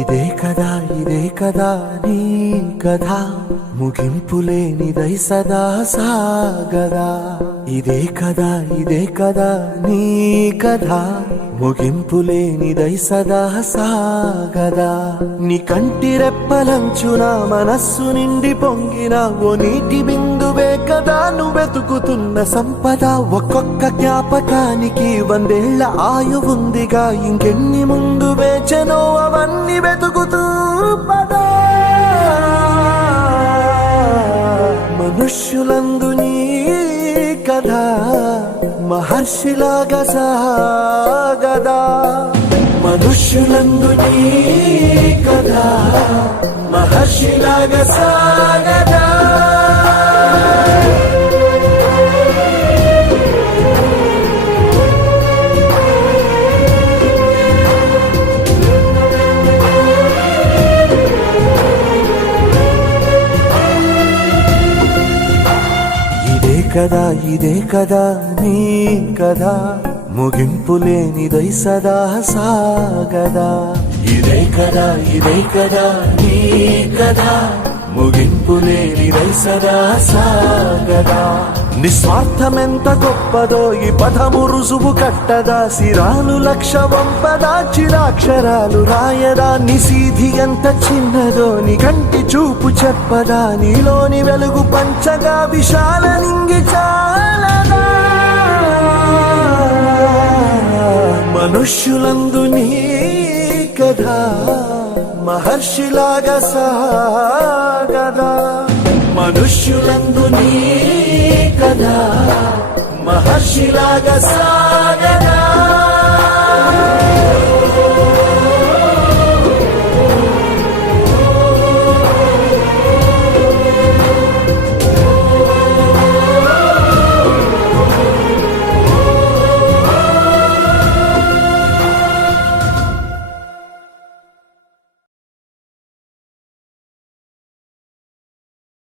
ఇదే కదా నీ కథ, ముగింపులేనిదై సదా సాగదా. ఇదే కదా నీ కథ, ముగింపులేనిదై సదా సాగదా. నీ కంటి రెప్పలంచున మనస్సు నిండి పొంగిన ఓ నీటి బిందువే కదా నువ్వెతుకుతున్న సంపద. ఒక్కొక్క జ్ఞాపకానికి 100 ఏళ్ల ఆయువుందిగా, ఇంకెన్ని ముందు వేచనో అవన్నీ వెతుకుతూ పదా. మనుష్యులందు నీ కథ మహర్షిలాగా సాగదా. మనుష్యులందు నీ కథ మహర్షిలాగా సాగదా. ఇదే కదా నీ కథ, ముగింపులేనిదై సదా సాగదా. ఇదే కదా నీ కథ, ముగింపులేనిదై సదా సాగదా. నిస్వార్థమెంత గొప్పదో ఈ పదము రుజువు కట్టదా. సిరాలు 1,00,000 వంపదా, చిరాక్షరాలు రాయదా. నిశీధి ఎంత చిన్నదో నీ కంటి చూపు చెప్పదా. నీలోని వెలుగు పంచగా విశాల నింగి చాలదా. మనుష్యులందు నీ కథ మహర్షిలాగా సాగదా. మనుష్యులందు నీ కథ మహర్షిలాగా సాగదా.